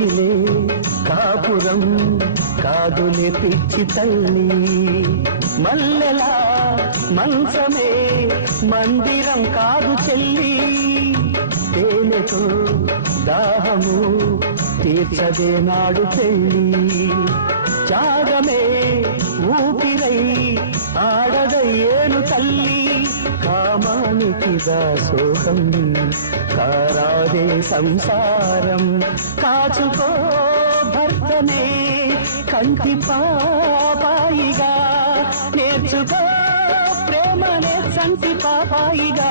కోగిలే కాపురం కాదులే పిచ్చి తల్లి, మల్లెలా మంచమే మందిరం కాదు చెల్లి, తేనెతో దాహము తీర్చదే నాడు పెళ్ళి, త్యాగమే ఊపిరై ఆడదయ్యేను తల్లి, కామానికి దాసోహం కారాదే సంసారం, కాచుకో భర్తనే కంటి పాపాయిగా, నేర్చుకో ప్రేమనే సంటి పాపాయిగా.